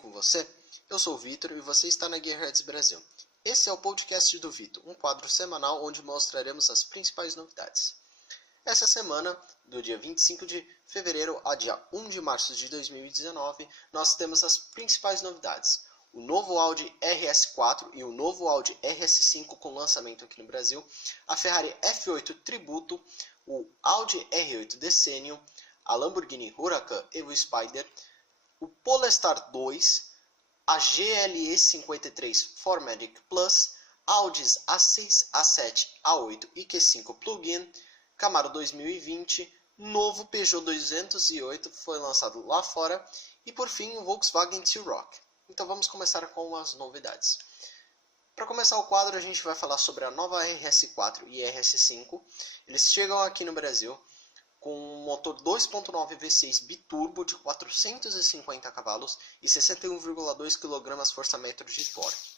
com você? Eu sou o Vitor e você está na Gearheads Brasil. Esse é o podcast do Vitor, um quadro semanal onde mostraremos as principais novidades. Essa semana, do dia 25 de fevereiro a dia 1 de março de 2019, nós temos as principais novidades. O novo Audi RS4 e o novo Audi RS5 com lançamento aqui no Brasil, a Ferrari F8 Tributo, o Audi R8 Decennio, a Lamborghini Huracan Evo Spider, o Polestar 2, a GLE 53 4MATIC Plus, Audis A6, A7, A8 e Q5 Plug-in, Camaro 2020, novo Peugeot 208 foi lançado lá fora e por fim o Volkswagen T-Roc. Então vamos começar com as novidades. Para começar o quadro a gente vai falar sobre a nova RS4 e RS5. Eles chegam aqui no Brasil com um motor 2.9 V6 biturbo de 450 cavalos e 61,2 kgfm de torque,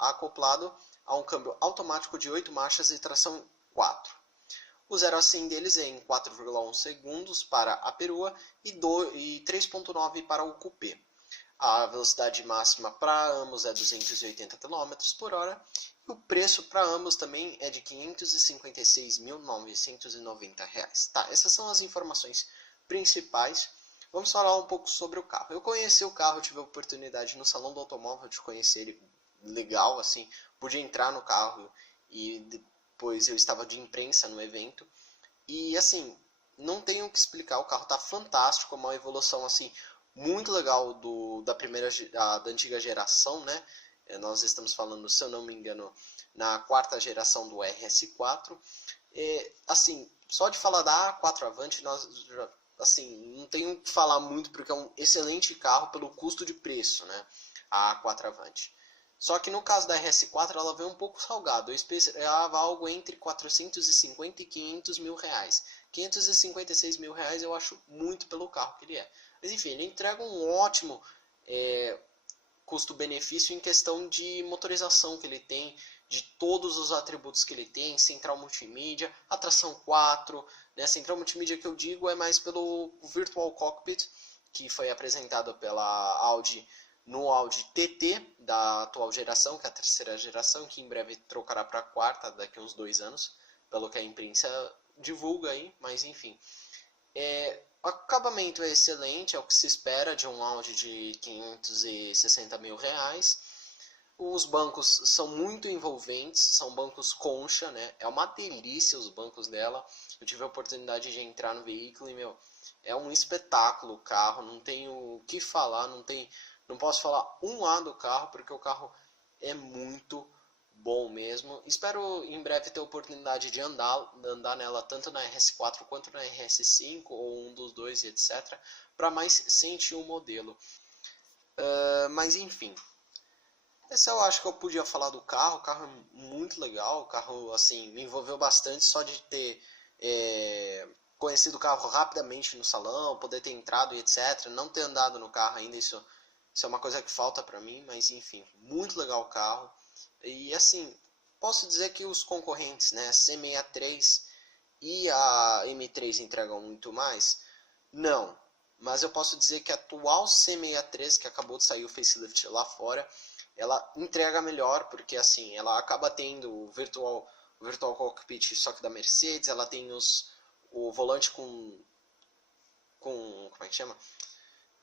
acoplado a um câmbio automático de 8 marchas e tração 4. O 0 a 100 deles é em 4,1 segundos para a perua e 3,9 para o coupé. A velocidade máxima para ambos é 280 km por hora e o preço para ambos também é de R$ 556.990. Tá, essas são as informações principais. Vamos falar um pouco sobre o carro. Eu conheci o carro, tive a oportunidade no Salão do Automóvel de conhecer ele legal, assim, pude entrar no carro e depois eu estava de imprensa no evento. E assim, não tenho o que explicar, o carro está fantástico, uma evolução assim muito legal da antiga geração, né? Nós estamos falando, se eu não me engano, na quarta geração do RS4. Assim, só de falar da A4 Avante, não tenho o que falar muito, porque é um excelente carro pelo custo de preço, né? A A4 Avante. Só que no caso da RS4 ela veio um pouco salgada. Eu esperava algo entre 450 e 500 mil reais. 556 mil reais eu acho muito pelo carro que ele é. Mas enfim, ele entrega um ótimo custo-benefício em questão de motorização que ele tem, de todos os atributos que ele tem, central multimídia, a tração 4, né? Central multimídia que eu digo é mais pelo Virtual Cockpit, que foi apresentado pela Audi no Audi TT da atual geração, que é a terceira geração, que em breve trocará para a quarta daqui a uns 2 anos, pelo que a imprensa divulga aí, mas enfim. O acabamento é excelente, é o que se espera de um Audi de 560 mil reais. Os bancos são muito envolventes, são bancos concha, né? É uma delícia os bancos dela. Eu tive a oportunidade de entrar no veículo e, é um espetáculo o carro, não tenho o que falar, não posso falar um A do carro, porque o carro é muito bom mesmo. Espero em breve ter a oportunidade de andar nela tanto na RS4 quanto na RS5 ou um dos dois, etc, para mais sentir o modelo. Mas enfim, esse eu acho que eu podia falar do carro. O carro é muito legal, o carro assim me envolveu bastante só de ter conhecido o carro rapidamente no salão, poder ter entrado e etc, não ter andado no carro ainda, isso é uma coisa que falta para mim, mas enfim, muito legal o carro. E assim, posso dizer que os concorrentes, né, C63 e a M3 entregam muito mais? Não, mas eu posso dizer que a atual C63, que acabou de sair o facelift lá fora, ela entrega melhor, porque assim, ela acaba tendo o Virtual Cockpit só que da Mercedes, ela tem o volante com como é que chama?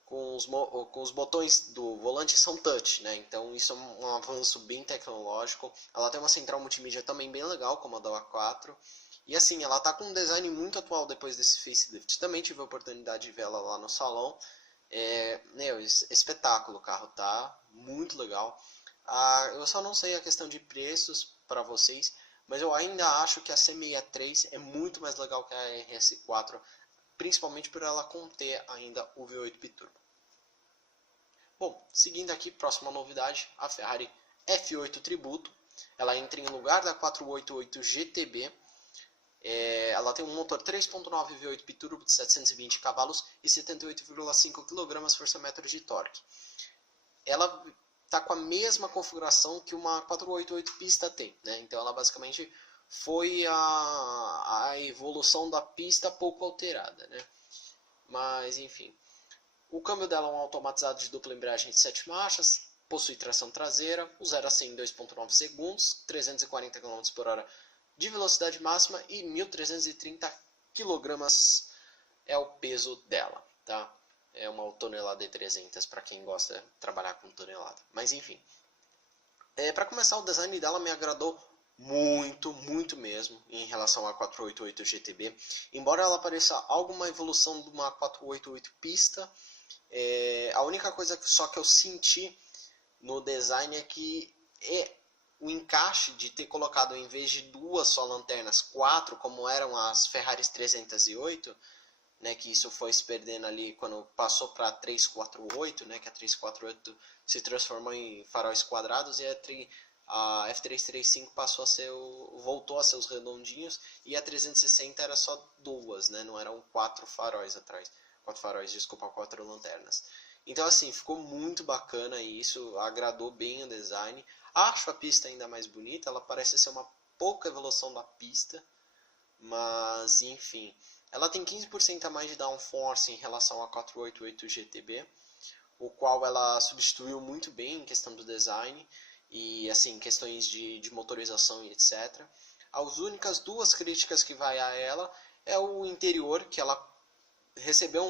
Com os botões do volante são touch, né? Então isso é um avanço bem tecnológico. Ela tem uma central multimídia também bem legal, como a da A4. E assim, ela tá com um design muito atual depois desse facelift. Também tive a oportunidade de ver ela lá no salão. Espetáculo o carro, tá? Muito legal. Eu só não sei a questão de preços para vocês, mas eu ainda acho que a C63 é muito mais legal que a RS4, principalmente por ela conter ainda o V8 biturbo. Bom, seguindo aqui, próxima novidade, a Ferrari F8 Tributo. Ela entra em lugar da 488 GTB. Ela tem um motor 3.9 V8 biturbo de 720 cavalos e 78,5 kgfm de torque. Ela está com a mesma configuração que uma 488 pista tem, né? Então ela basicamente foi a evolução da pista pouco alterada, né? Mas enfim, O câmbio dela é um automatizado de dupla embreagem de 7 marchas, possui tração traseira, o 0 a 100 em 2.9 segundos, 340 km por hora de velocidade máxima e 1.330 kg é o peso dela, tá? É uma tonelada e 300 para quem gosta de trabalhar com tonelada. Mas enfim, para começar, o design dela me agradou muito, muito mesmo em relação à 488 GTB. Embora ela pareça alguma evolução de uma 488 pista, a única coisa só que eu senti no design é que o encaixe de ter colocado, em vez de duas só lanternas, 4, como eram as Ferraris 308, né, que isso foi se perdendo ali quando passou para a 348, né, que a 348 se transformou em faróis quadrados e a F335 voltou a ser os redondinhos, e a 360 era só duas, né, não eram 4 faróis atrás. 4 faróis, desculpa, 4 lanternas. Então assim, ficou muito bacana isso, agradou bem o design. Acho a pista ainda mais bonita, ela parece ser uma pouca evolução da pista, mas enfim. Ela tem 15% a mais de downforce em relação à 488 GTB, o qual ela substituiu muito bem em questão do design e assim, questões de motorização e etc. As únicas duas críticas que vai a ela é o interior, que ela recebeu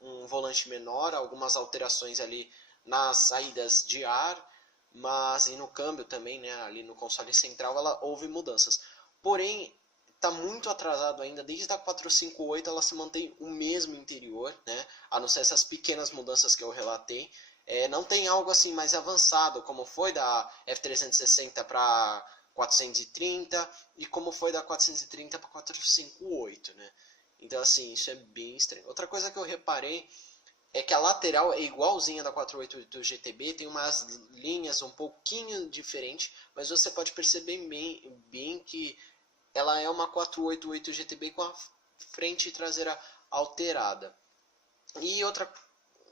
um volante menor, algumas alterações ali nas saídas de ar, mas e no câmbio também, né, ali no console central houve mudanças. Porém, está muito atrasado ainda, desde a 458 ela se mantém o mesmo interior, né, a não ser essas pequenas mudanças que eu relatei. Não tem algo assim mais avançado, como foi da F360 para 430 e como foi da 430 para 458, né? Então assim, isso é bem estranho. Outra coisa que eu reparei é que a lateral é igualzinha da 488 GTB, tem umas linhas um pouquinho diferentes, mas você pode perceber bem que ela é uma 488 GTB com a frente e traseira alterada. E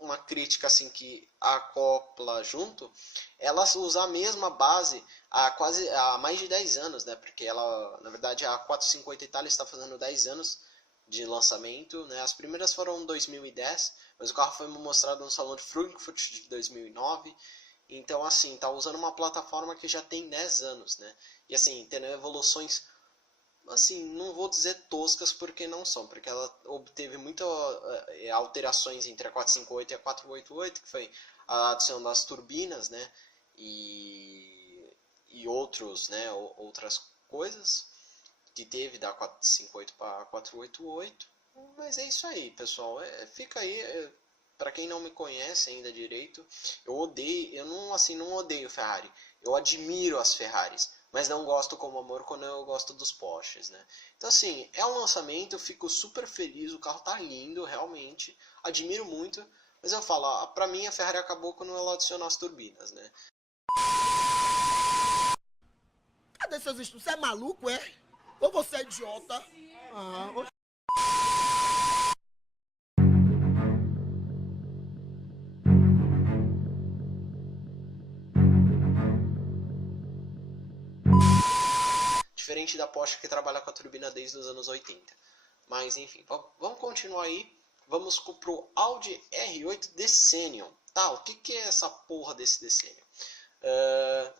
uma crítica assim que acopla junto, ela usa a mesma base há mais de 10 anos, né? Porque ela, na verdade, a 450 Itália está fazendo 10 anos de lançamento, né? As primeiras foram em 2010, mas o carro foi mostrado no Salão de Frankfurt de 2009. Então, assim, tá usando uma plataforma que já tem 10 anos, né? E assim, tendo evoluções, assim, não vou dizer toscas porque não são, porque ela obteve muitas alterações entre a 458 e a 488, que foi a adição das turbinas, né, e outros, né, outras coisas que teve da 458 para a 488, mas é isso aí, pessoal, fica aí, para quem não me conhece ainda direito, eu não odeio Ferrari, eu admiro as Ferraris, mas não gosto como amor quando eu gosto dos Porsches, né? Então assim, é um lançamento, eu fico super feliz, o carro tá lindo, realmente, admiro muito, mas eu falo, pra mim a Ferrari acabou quando ela adicionou as turbinas, né? Cadê seus estudos? Você é maluco, é? Ou você é idiota? Diferente da Porsche que trabalha com a turbina desde os anos 80. Mas enfim, vamos continuar aí. Vamos pro Audi R8 Decennium. Tá, o que é essa porra desse Decennium?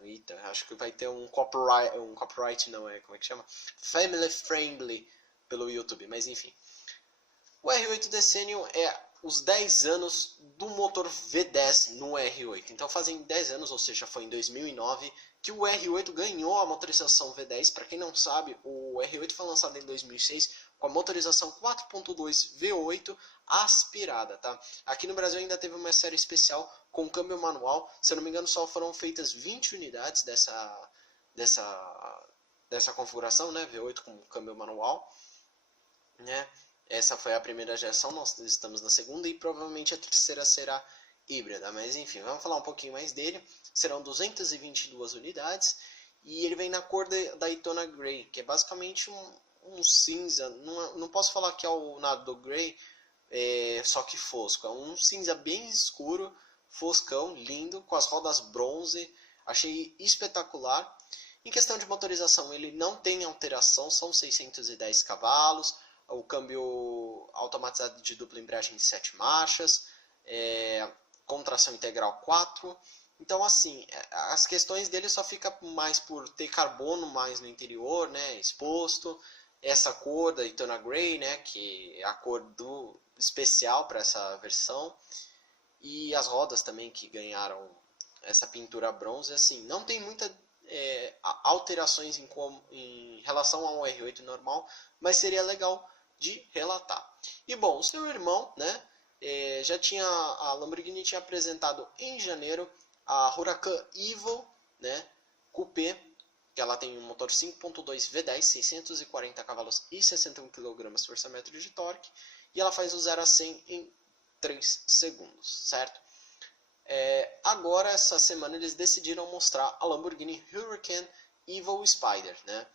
Eita, acho que vai ter um copyright não, como é que chama? Family friendly pelo YouTube, mas enfim. O R8 Decennium é os 10 anos do motor V10 no R8. Então fazem 10 anos, ou seja, foi em 2009, que o R8 ganhou a motorização V10. Para quem não sabe, o R8 foi lançado em 2006 com a motorização 4.2 V8 aspirada, tá? Aqui no Brasil ainda teve uma série especial com câmbio manual. Se eu não me engano, só foram feitas 20 unidades dessa configuração, né? V8 com câmbio manual, né? Essa foi a primeira geração, nós estamos na segunda e provavelmente a terceira será híbrida. Mas enfim, vamos falar um pouquinho mais dele. Serão 222 unidades e ele vem na cor da Daytona Grey, que é basicamente um cinza. Não posso falar que é o Nado Grey, só que fosco. É um cinza bem escuro, foscão, lindo, com as rodas bronze. Achei espetacular. Em questão de motorização, ele não tem alteração, são 610 cavalos. O câmbio automatizado de dupla embreagem de 7 marchas, com tração integral 4. Então, assim, as questões dele só fica mais por ter carbono mais no interior, né, exposto. Essa cor da Daytona Grey, né, que é a cor especial para essa versão. E as rodas também que ganharam essa pintura bronze. Assim, não tem muita alterações em relação ao R8 normal, mas seria legal de relatar. E bom, o seu irmão, né, a Lamborghini tinha apresentado em janeiro a Huracan Evo, né, Coupé, que ela tem um motor 5.2 V10, 640 cavalos e 61 kgfm de torque, e ela faz o 0 a 100 em 3 segundos, certo? Agora, essa semana, eles decidiram mostrar a Lamborghini Huracan Evo Spider, né?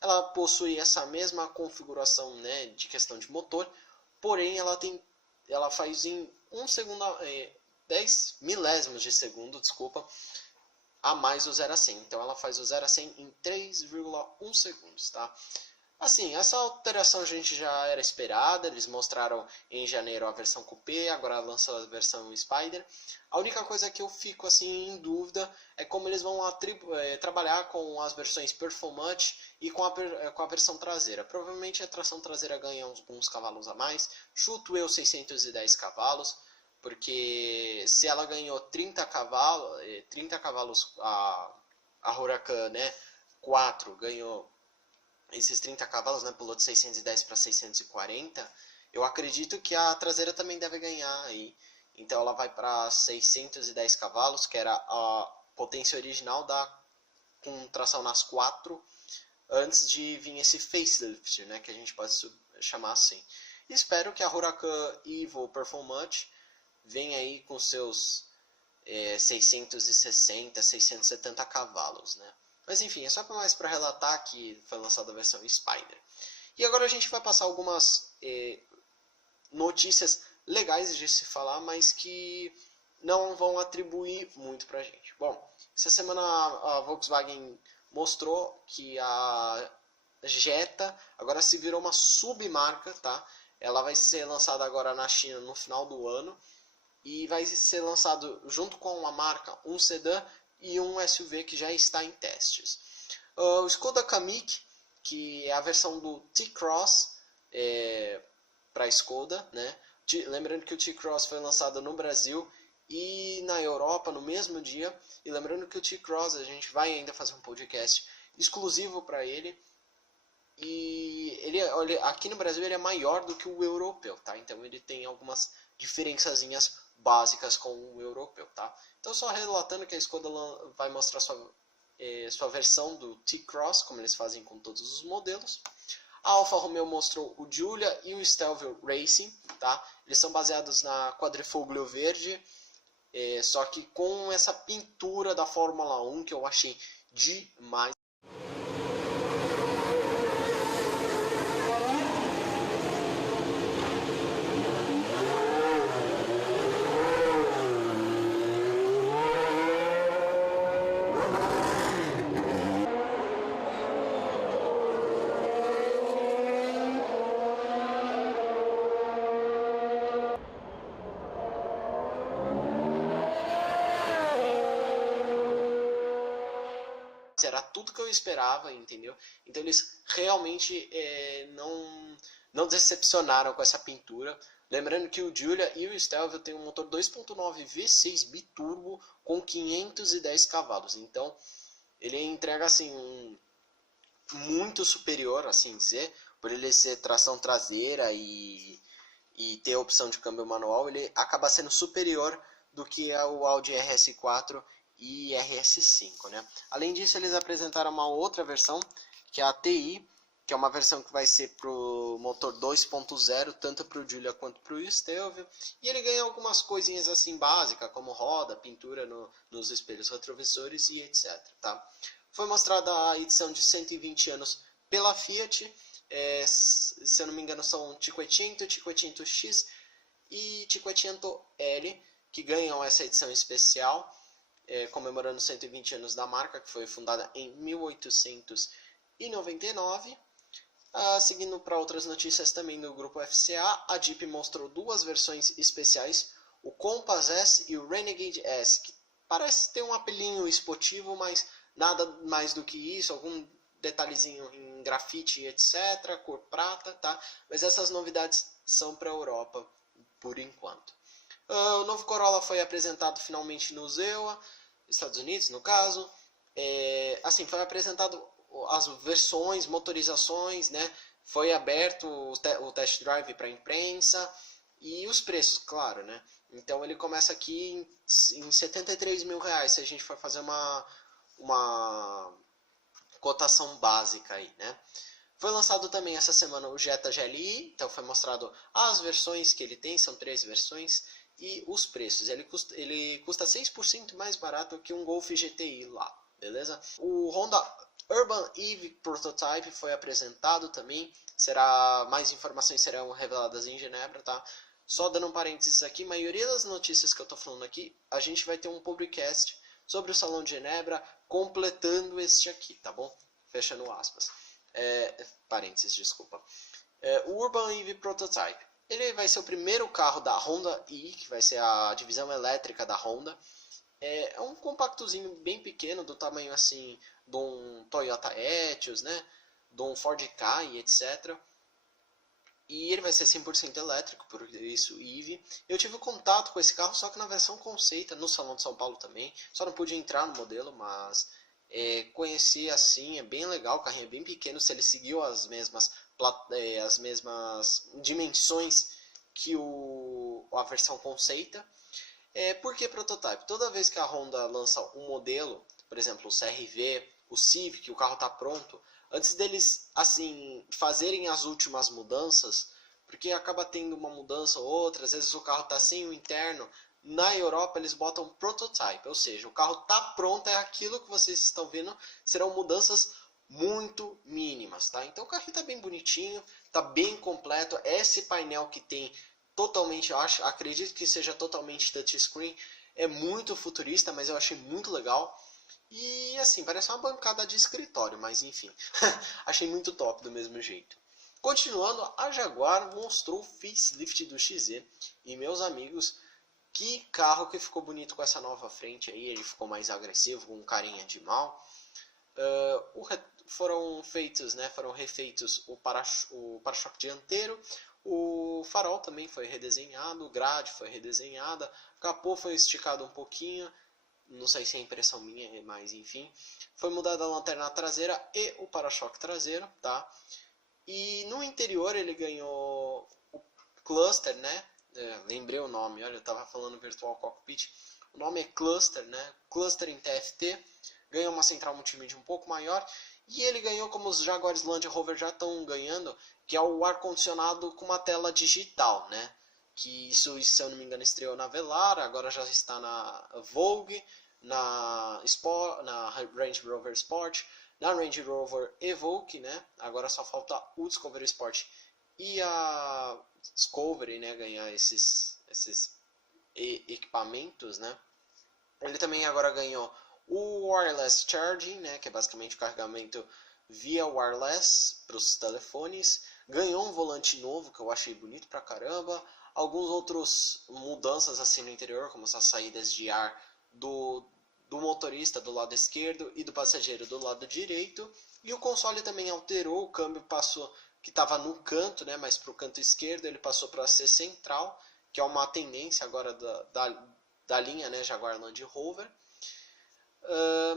Ela possui essa mesma configuração, né, de questão de motor, porém ela faz em 10 milésimos de segundo, desculpa, a mais o 0 a 100. Então ela faz o 0 a 100 em 3,1 segundos, tá? Assim, essa alteração a gente já era esperada. Eles mostraram em janeiro a versão Coupé, agora lançou a versão Spider. A única coisa que eu fico assim em dúvida é como eles vão trabalhar com as versões Performante e com a versão traseira. Provavelmente a tração traseira ganha uns cavalos a mais, chuto eu 610 cavalos, porque se ela ganhou 30 cavalos a Huracan, né, 4 ganhou esses 30 cavalos, né, pulou de 610 para 640, eu acredito que a traseira também deve ganhar aí. Então ela vai para 610 cavalos, que era a potência original com tração nas 4, antes de vir esse facelift, né, que a gente pode chamar assim. Espero que a Huracan Evo Performante venha aí com seus 660, 670 cavalos, né? Mas enfim, é só mais para relatar que foi lançada a versão Spider. E agora a gente vai passar algumas notícias legais de se falar, mas que não vão atribuir muito para a gente. Bom, essa semana a Volkswagen mostrou que a Jetta agora se virou uma submarca, tá? Ela vai ser lançada agora na China no final do ano e vai ser lançado junto com a marca um sedã e um SUV que já está em testes. O Skoda Kamiq, que é a versão do T-Cross para a Skoda, né? Lembrando que o T-Cross foi lançado no Brasil e na Europa no mesmo dia. E lembrando que o T-Cross a gente vai ainda fazer um podcast exclusivo para ele. E aqui no Brasil ele é maior do que o europeu, tá? Então ele tem algumas diferençazinhas básicas com o europeu, tá? Então só relatando que a Skoda vai mostrar sua versão do T-Cross, como eles fazem com todos os modelos. A Alfa Romeo mostrou o Giulia e o Stelvio Racing, tá? Eles são baseados na Quadrifoglio verde, só que com essa pintura da Fórmula 1 que eu achei demais. Era tudo que eu esperava, entendeu? Então eles realmente não decepcionaram com essa pintura. Lembrando que o Giulia e o Stelvio tem um motor 2.9 V6 biturbo com 510 cavalos. Então ele entrega assim muito superior, assim dizer, por ele ser tração traseira e ter a opção de câmbio manual, ele acaba sendo superior do que o Audi RS4 e RS5, né? Além disso, eles apresentaram uma outra versão, que é a TI, que é uma versão que vai ser para o motor 2.0, tanto para o Giulia quanto para o Stelvio, e ele ganha algumas coisinhas assim básicas, como roda, pintura nos espelhos retrovisores e etc. Tá? Foi mostrada a edição de 120 anos pela Fiat, se eu não me engano são Cinquecento, Cinquecento X e Cinquecento L, que ganham essa edição especial, comemorando 120 anos da marca, que foi fundada em 1899. Seguindo para outras notícias também do grupo FCA, a Jeep mostrou duas versões especiais, o Compass S e o Renegade S, que parece ter um apelinho esportivo, mas nada mais do que isso, algum detalhezinho em grafite, etc, cor prata, tá? Mas essas novidades são para a Europa por enquanto. O novo Corolla foi apresentado finalmente no ZEWA, Estados Unidos no caso. Assim, foi apresentado as versões, motorizações, né? Foi aberto o test drive para a imprensa e os preços, claro, né? Então ele começa aqui em 73 mil reais, se a gente for fazer uma cotação básica aí, né? Foi lançado também essa semana o Jetta GLI, então foi mostrado as versões que ele tem, são 3 versões, e os preços. Ele custa 6% mais barato que um Golf GTI lá, beleza? O Honda Urban Eve Prototype foi apresentado também, mais informações serão reveladas em Genebra, tá? Só dando um parênteses aqui, a maioria das notícias que eu tô falando aqui, a gente vai ter um podcast sobre o Salão de Genebra, completando este aqui, tá bom? Fechando aspas. Parênteses, desculpa. O Urban Eve Prototype. Ele vai ser o primeiro carro da Honda E, que vai ser a divisão elétrica da Honda. É um compactozinho bem pequeno, do tamanho assim de um Toyota Etios, né? De um Ford Ka e etc. E ele vai ser 100% elétrico, por isso EVE. Eu tive contato com esse carro, só que na versão conceito, no Salão de São Paulo também. Só não pude entrar no modelo, mas conheci assim, é bem legal. O carrinho é bem pequeno, se ele seguiu as mesmas dimensões que a versão conceita. Por que prototype? Toda vez que a Honda lança um modelo, por exemplo, o CR-V, o Civic, o carro está pronto, antes deles assim fazerem as últimas mudanças, porque acaba tendo uma mudança ou outra, às vezes o carro está sem o interno, na Europa eles botam prototype, ou seja, o carro está pronto, é aquilo que vocês estão vendo, serão mudanças muito mínimas, tá? Então o carro está bem bonitinho, está bem completo, esse painel que tem totalmente, acredito que seja totalmente touchscreen, é muito futurista, mas eu achei muito legal. E assim, parece uma bancada de escritório, mas enfim, achei muito top do mesmo jeito. Continuando, a Jaguar mostrou o facelift do XZ, e meus amigos, que carro que ficou bonito com essa nova frente aí, ele ficou mais agressivo, com carinha de mal. Foram refeitos o para-choque dianteiro, o farol também foi redesenhado, grade foi redesenhada, o capô foi esticado um pouquinho, não sei se é impressão minha, mas enfim. Foi mudada a lanterna traseira e o para-choque traseiro, tá? E no interior ele ganhou o cluster, né? Lembrei o nome, olha, eu estava falando Virtual Cockpit. O nome é cluster, né? Cluster em TFT. Ganhou uma central multimídia um pouco maior. E ele ganhou, como os Jaguars Land Rover já estão ganhando, que é o ar-condicionado com uma tela digital, né? Que isso, se eu não me engano, estreou na Velar, agora já está na Vogue, na Range Rover Sport, na Range Rover Evoque, né? Agora só falta o Discovery Sport e a Discovery, né? Ganhar esses equipamentos, né? Ele também agora ganhou o Wireless Charging, né? Que é basicamente o carregamento via wireless para os telefones. Ganhou um volante novo que eu achei bonito pra caramba. Alguns outros mudanças assim no interior, como essas saídas de ar do motorista do lado esquerdo e do passageiro do lado direito. E o console também alterou, o câmbio passou, que estava no canto, né, mas para o canto esquerdo ele passou para ser central, que é uma tendência agora da linha, né, Jaguar Land Rover.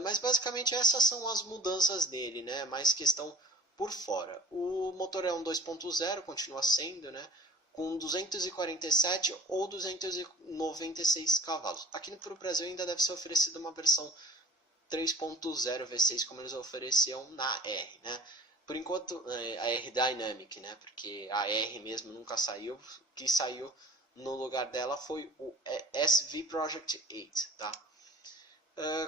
Mas basicamente essas são as mudanças dele, né, mais questão por fora. O motor é um 2.0, continua sendo, né, com 247 ou 296 cavalos. Aqui no Brasil ainda deve ser oferecida uma versão 3.0 V6, como eles ofereciam na R, né? Por enquanto, a R Dynamic, né? Porque a R mesmo nunca saiu. O que saiu no lugar dela foi o SV Project 8, tá?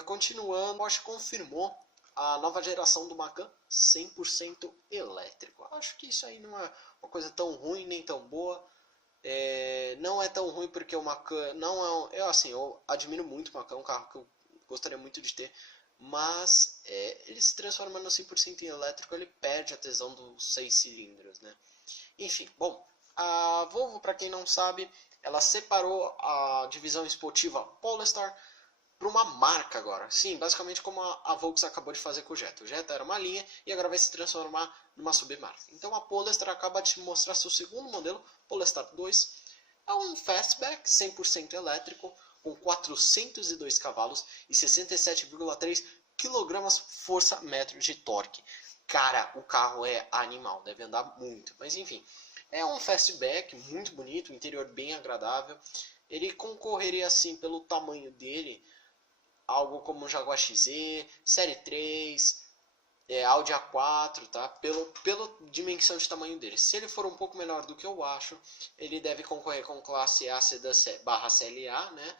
Continuando, Porsche confirmou a nova geração do Macan 100% elétrico. Acho que isso aí não é uma coisa tão ruim nem tão boa. Não é tão ruim porque o Macan não é eu admiro muito o Macan, é um carro que eu gostaria muito de ter, mas ele se transformando 100% em elétrico, ele perde a tesão dos 6 cilindros, né? Enfim, bom, a Volvo, para quem não sabe, ela separou a divisão esportiva Polestar para uma marca agora. Sim, basicamente como a Volkswagen acabou de fazer com o Jetta. O Jetta era uma linha e agora vai se transformar numa submarca. Então a Polestar acaba de mostrar seu segundo modelo, Polestar 2. É um fastback 100% elétrico com 402 cavalos e 67,3 kg força-metro de torque. Cara, o carro é animal, deve andar muito, mas enfim. É um fastback muito bonito, o interior bem agradável. Ele concorreria assim pelo tamanho dele, algo como o Jaguar XE, Série 3, Audi A4, tá? Pela dimensão de tamanho dele. Se ele for um pouco menor do que eu acho, ele deve concorrer com classe A sedã barra CLA, né?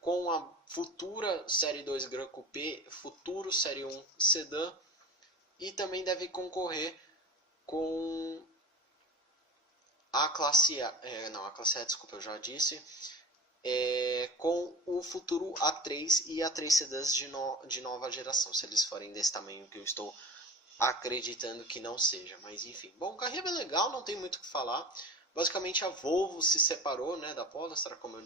Com a futura Série 2 Gran Coupé, futuro Série 1 sedã, e também deve concorrer com a classe A, não, a classe A, desculpa, eu já disse, com o futuro A3 e A3 sedãs de nova geração, se eles forem desse tamanho que eu estou acreditando que não seja, mas enfim. Bom, o carrinho é bem legal, não tem muito o que falar. Basicamente a Volvo se separou, né, da Polestar, como eu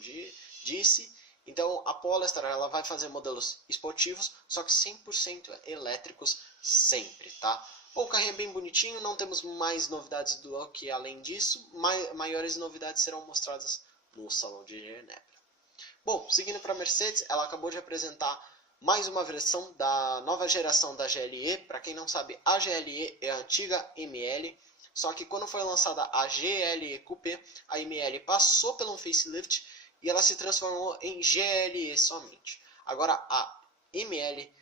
disse. Então a Polestar ela vai fazer modelos esportivos, só que 100% elétricos sempre, tá? Bom, o carrinho é bem bonitinho, não temos mais novidades do que além disso. Maiores novidades serão mostradas no Salão de Genebra. Bom, seguindo para a Mercedes, ela acabou de apresentar mais uma versão da nova geração da GLE. Para quem não sabe, a GLE é a antiga ML, só que quando foi lançada a GLE Coupé, a ML passou pelo facelift e ela se transformou em GLE somente. Agora a ML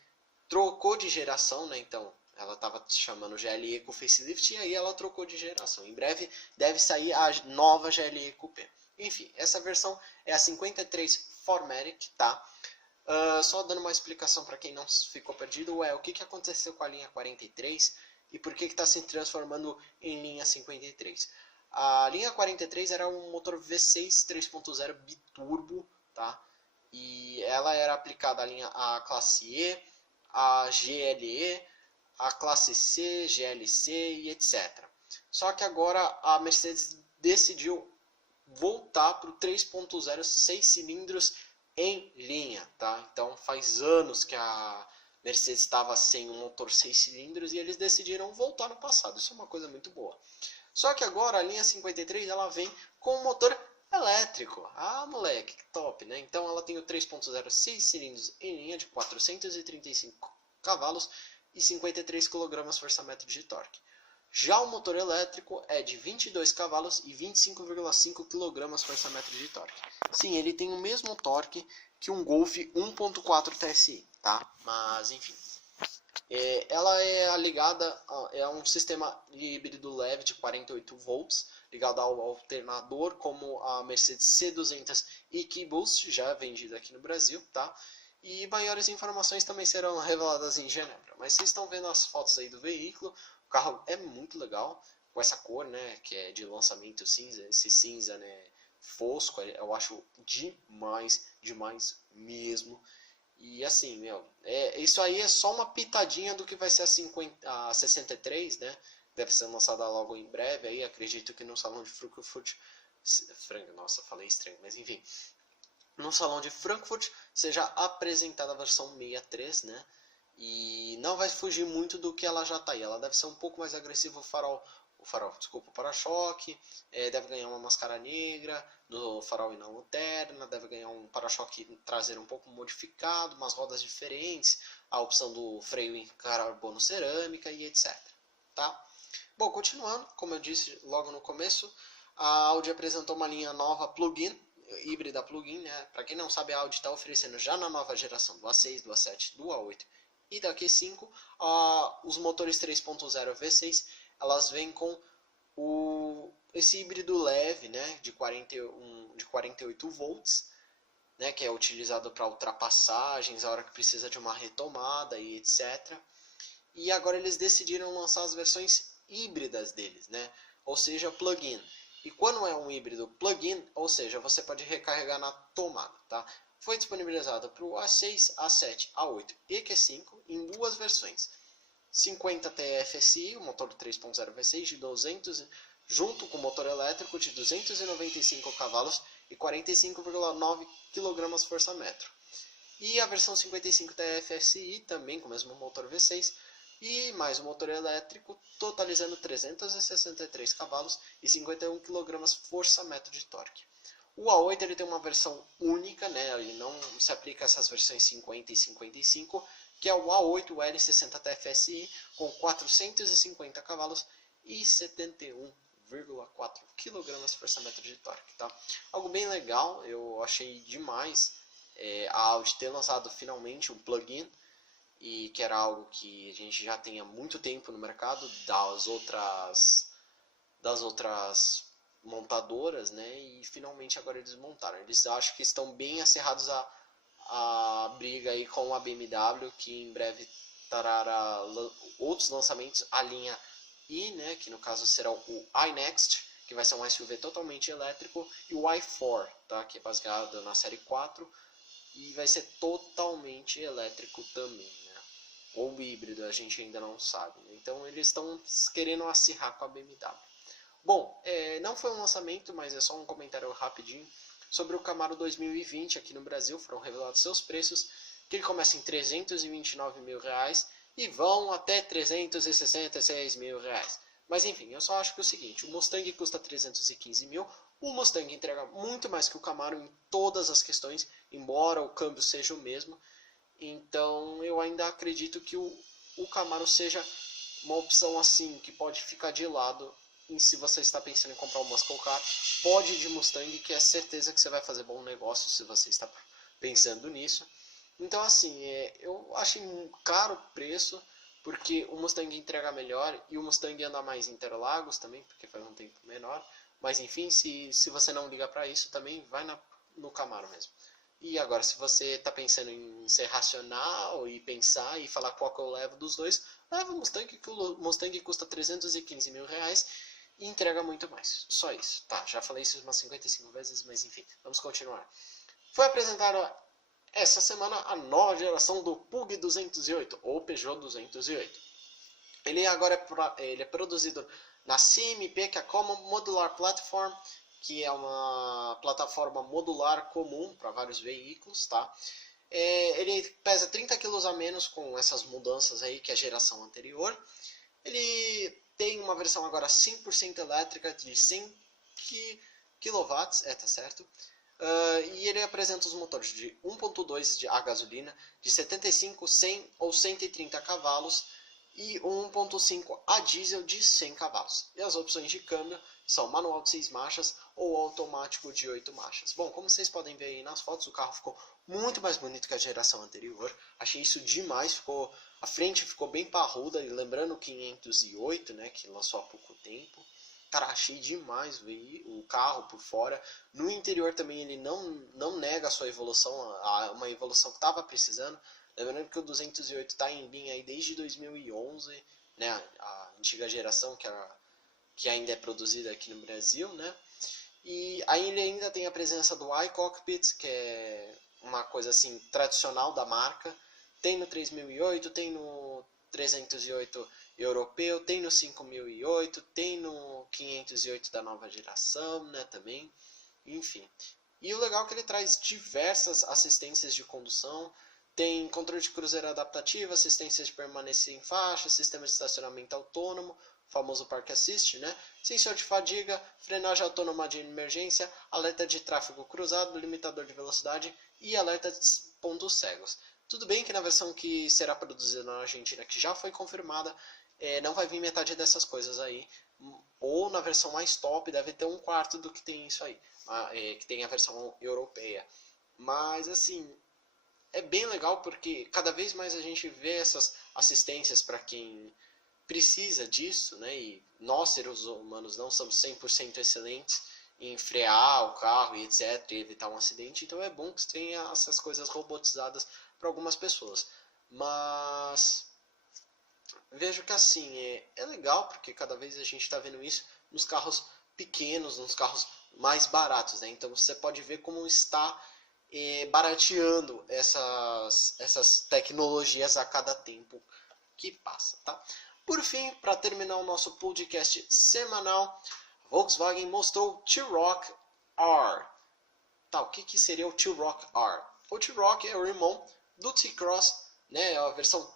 trocou de geração, né? Então ela estava chamando GLE com facelift e aí ela trocou de geração. Em breve deve sair a nova GLE Coupé. Enfim, essa versão é a 53 4MATIC, tá? Só dando uma explicação para quem não ficou perdido, o que aconteceu com a linha 43 e por que está se transformando em linha 53. A linha 43 era um motor V6 3.0 biturbo, tá? E ela era aplicada à classe E, a GLE, a classe C, GLC e etc. Só que agora a Mercedes decidiu voltar para o 3.0 6 cilindros em linha, tá? Então faz anos que a Mercedes estava sem um motor 6 cilindros e eles decidiram voltar no passado. Isso é uma coisa muito boa. Só que agora a linha 53 ela vem com um motor elétrico. Ah, moleque, que top, né? Então ela tem o 3.0 6 cilindros em linha de 435 cavalos e 53 kg força-metro de torque. Já o motor elétrico é de 22 cavalos e 25,5 kg força-metro de torque. Sim, ele tem o mesmo torque que um Golf 1.4 TSI, tá? Mas enfim. Ela é ligada a um sistema híbrido leve de 48 volts, ligado ao alternador, como a Mercedes C200 EcoBoost, já vendida aqui no Brasil, tá? E maiores informações também serão reveladas em Genebra. Mas vocês estão vendo as fotos aí do veículo. O carro é muito legal, com essa cor, né, que é de lançamento cinza, esse cinza, né, fosco, eu acho demais, demais mesmo. E assim, meu, isso aí é só uma pitadinha do que vai ser a 63, né, deve ser lançada logo em breve, aí acredito que no Salão de Frankfurt, nossa, falei estranho, mas enfim, no Salão de Frankfurt seja apresentada a versão 63, né, e não vai fugir muito do que ela já está aí. Ela deve ser um pouco mais agressiva o para-choque, deve ganhar uma máscara negra no farol e na lanterna, deve ganhar um para-choque traseiro um pouco modificado, umas rodas diferentes, a opção do freio em carbono cerâmica e etc. Tá? Bom, continuando, como eu disse logo no começo, a Audi apresentou uma linha nova plug-in, híbrida plug-in, né? Para quem não sabe, a Audi está oferecendo já na nova geração do A6, do A7, do A8 e da Q5, os motores 3.0 V6, elas vêm com esse híbrido leve, né, de 48 volts, né, que é utilizado para ultrapassagens, a hora que precisa de uma retomada e etc. E agora eles decidiram lançar as versões híbridas deles, né, ou seja, plug-in. E quando é um híbrido plug-in, ou seja, você pode recarregar na tomada, tá? Foi disponibilizado para o A6, A7, A8 e Q5 em duas versões. 50 TFSI, o motor 3.0 V6 de junto com motor elétrico de 295 cavalos e 45,9 kgfm. E a versão 55 TFSI também com o mesmo motor V6 e mais um motor elétrico, totalizando 363 cavalos e 51 kgfm de torque. O A8 ele tem uma versão única, né? Ele não se aplica a essas versões 50 e 55, que é o A8 L60 TFSI com 450 cavalos e 71,4 kgfm de torque, tá? Algo bem legal, eu achei demais a Audi ter lançado finalmente um plug-in, e que era algo que a gente já tem há muito tempo no mercado das outras montadoras, né? E finalmente agora eles montaram. Eles acho que estão bem acerrados a briga aí com a BMW, que em breve trará outros lançamentos, a linha i, né? Que no caso será o iNext, que vai ser um SUV totalmente elétrico, e o i4, tá? Que é baseado na série 4 e vai ser totalmente elétrico também, né? Ou híbrido, a gente ainda não sabe, né? Então eles estão querendo acirrar com a BMW. Bom, não foi um lançamento, mas é só um comentário rapidinho sobre o Camaro 2020 aqui no Brasil. Foram revelados seus preços, que ele começa em R$329 mil e vão até R$366 mil. Mas enfim, eu só acho que é o seguinte, o Mustang custa 315 mil, o Mustang entrega muito mais que o Camaro em todas as questões, embora o câmbio seja o mesmo. Então eu ainda acredito que o Camaro seja uma opção assim, que pode ficar de lado. E se você está pensando em comprar um Muscle Car, pode ir de Mustang, que é certeza que você vai fazer bom negócio se você está pensando nisso. Então assim, eu achei caro o preço, porque o Mustang entrega melhor e o Mustang anda mais em Interlagos também, porque faz um tempo menor. Mas enfim, se você não liga para isso, também vai no Camaro mesmo. E agora, se você está pensando em ser racional e pensar e falar qual que eu levo dos dois, leva o Mustang, que o Mustang custa 315 mil e entrega muito mais. Só isso. Tá, já falei isso umas 55 vezes, mas enfim, vamos continuar. Foi apresentada essa semana a nova geração do Pug 208, ou Peugeot 208. Ele agora é produzido na CMP, que é a Common Modular Platform, que é uma plataforma modular comum para vários veículos, tá? Ele pesa 30 kg a menos com essas mudanças aí, que é a geração anterior. Ele tem uma versão agora 100% elétrica de 100 kW, tá certo? E ele apresenta os motores de 1.2 a gasolina, de 75, 100 ou 130 cavalos, e 1.5 a diesel de 100 cavalos. E as opções de câmbio são manual de 6 marchas ou automático de 8 marchas. Bom, como vocês podem ver aí nas fotos, o carro ficou muito mais bonito que a geração anterior. Achei isso demais, a frente ficou bem parruda, e lembrando o 508, né, que lançou há pouco tempo. Cara, achei demais o carro por fora. No interior também ele não nega a sua evolução, uma evolução que estava precisando. Lembrando que o 208 está em linha aí desde 2011, né, a antiga geração que ainda é produzida aqui no Brasil, né? E aí ele ainda tem a presença do iCockpit, que é uma coisa assim tradicional da marca. Tem no 3008, tem no 308 europeu, tem no 5008, tem no 508 da nova geração, né, também. Enfim. E o legal é que ele traz diversas assistências de condução. Tem controle de cruzeiro adaptativo, assistência de permanência em faixa, sistema de estacionamento autônomo, famoso Park Assist, né? Sensor de fadiga, frenagem autônoma de emergência, alerta de tráfego cruzado, limitador de velocidade e alerta de pontos cegos. Tudo bem que na versão que será produzida na Argentina, que já foi confirmada, não vai vir metade dessas coisas aí. Ou na versão mais top deve ter um quarto do que tem isso aí, que tem a versão europeia. Mas assim, é bem legal porque cada vez mais a gente vê essas assistências para quem precisa disso, né? E nós, seres humanos, não somos 100% excelentes em frear o carro e etc, e evitar um acidente. Então é bom que tenha essas coisas robotizadas para algumas pessoas. Mas vejo que assim, é legal porque cada vez a gente está vendo isso nos carros pequenos, nos carros mais baratos, né? Então você pode ver como está barateando essas tecnologias a cada tempo que passa, tá? Por fim, para terminar o nosso podcast semanal, Volkswagen mostrou o T-Roc R. Tá, o que seria o T-Roc R? O T-Roc é o irmão do T-Cross, né? É a versão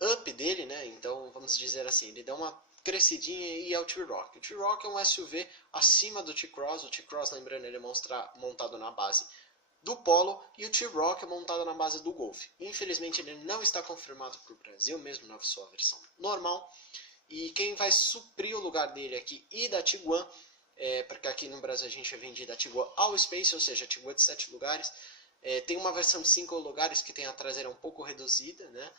up dele, né? Então, vamos dizer assim, ele deu uma crescidinha e é o T-Roc. O T-Roc é um SUV acima do T-Cross. O T-Cross, lembrando, ele é montado na base do Polo e o T-Roc é montado na base do Golf. Infelizmente, ele não está confirmado para o Brasil, mesmo na sua versão normal. E quem vai suprir o lugar dele aqui e da Tiguan, porque aqui no Brasil a gente é vendido a Tiguan All Space, ou seja, a Tiguan de 7 lugares. Tem uma versão de 5 lugares que tem a traseira um pouco reduzida, né?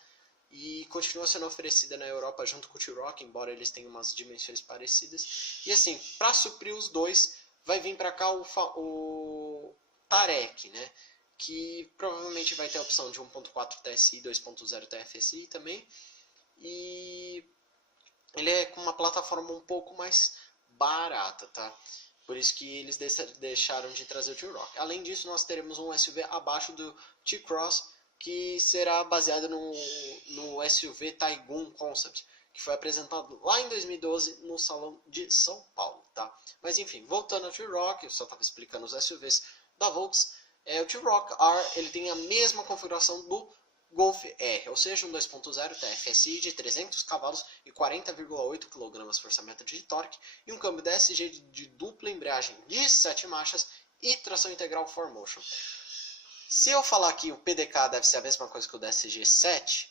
E continua sendo oferecida na Europa junto com o T-Roc, embora eles tenham umas dimensões parecidas. E assim, para suprir os dois, vai vir para cá o Touareg, né? Que provavelmente vai ter a opção de 1.4 TSI, 2.0 TFSI também. E ele é com uma plataforma um pouco mais barata, tá? Por isso que eles deixaram de trazer o T-Roc. Além disso, nós teremos um SUV abaixo do T-Cross, que será baseado no SUV Taigun Concept, que foi apresentado lá em 2012 no Salão de São Paulo, tá? Mas enfim, voltando ao T-Roc, eu só estava explicando os SUVs da Volks. O T-Roc R, ele tem a mesma configuração do Golf R, ou seja, um 2.0 TFSI de 300 cavalos e 40,8 kgfm de torque, e um câmbio DSG de dupla embreagem de 7 marchas e tração integral 4Motion. Se eu falar que o PDK deve ser a mesma coisa que o DSG-7,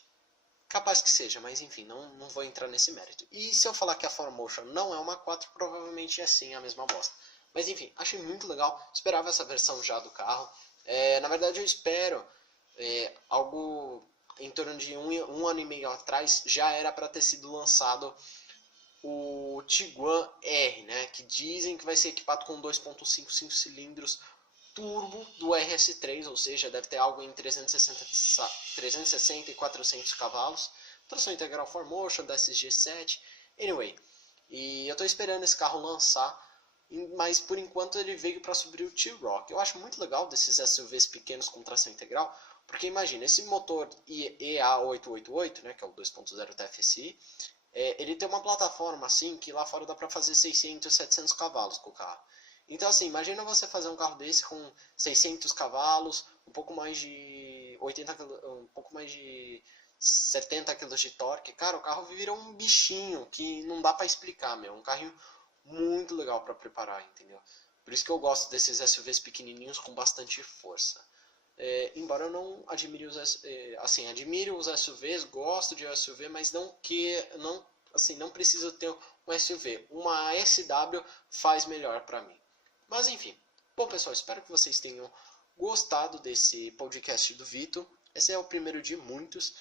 capaz que seja, mas enfim, não vou entrar nesse mérito. E se eu falar que a 4Motion não é uma 4, provavelmente é sim a mesma bosta. Mas enfim, achei muito legal, esperava essa versão já do carro. Na verdade eu espero algo em torno de um ano e meio atrás, já era para ter sido lançado o Tiguan R, né, que dizem que vai ser equipado com 2.5 5 cilindros turbo do RS3, ou seja, deve ter algo em 360 e 400 cavalos, tração integral 4Motion, DSG-7, anyway. E eu estou esperando esse carro lançar, mas por enquanto ele veio para subir o T-Roc. Eu acho muito legal desses SUVs pequenos com tração integral, porque imagina, esse motor EA888, né, que é o 2.0 TFSI, ele tem uma plataforma assim que lá fora dá para fazer 600, 700 cavalos com o carro. Então assim, imagina você fazer um carro desse com 600 cavalos, um pouco mais de 70 kg de torque. Cara, o carro vira um bichinho que não dá para explicar, meu. Um carrinho muito legal para preparar, entendeu? Por isso que eu gosto desses SUVs pequenininhos com bastante força. Embora eu não admire admire os SUVs, gosto de SUV, mas não preciso ter um SUV. Uma SW faz melhor para mim. Mas enfim, bom pessoal, espero que vocês tenham gostado desse podcast do Vitor. Esse é o primeiro de muitos.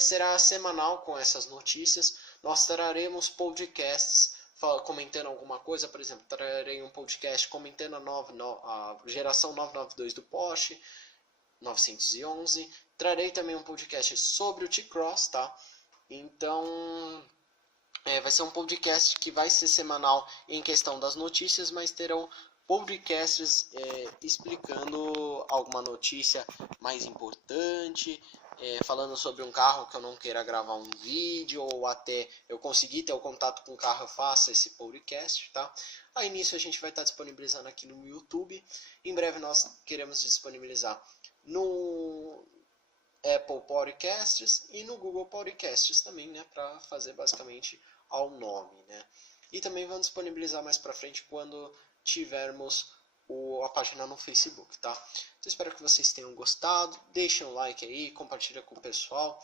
Será semanal com essas notícias. Nós traremos podcasts comentando alguma coisa. Por exemplo, trarei um podcast comentando a geração 992 do Porsche 911. Trarei também um podcast sobre o T-Cross, tá? Então, vai ser um podcast que vai ser semanal em questão das notícias, mas terão podcasts explicando alguma notícia mais importante, falando sobre um carro que eu não queira gravar um vídeo, ou até eu conseguir ter o contato com o carro, eu faço esse podcast, tá? Aí nisso a gente vai estar disponibilizando aqui no YouTube. Em breve nós queremos disponibilizar no Apple Podcasts e no Google Podcasts também, né, para fazer basicamente ao nome, né? E também vamos disponibilizar mais para frente quando tivermos a página no Facebook, tá? Então espero que vocês tenham gostado, deixem um like aí, compartilha com o pessoal.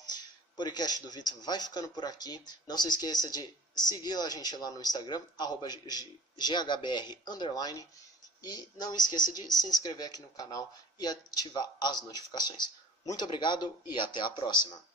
O podcast do Vitor vai ficando por aqui. Não se esqueça de seguir a gente lá no Instagram, @GHBR_. E não esqueça de se inscrever aqui no canal e ativar as notificações. Muito obrigado e até a próxima!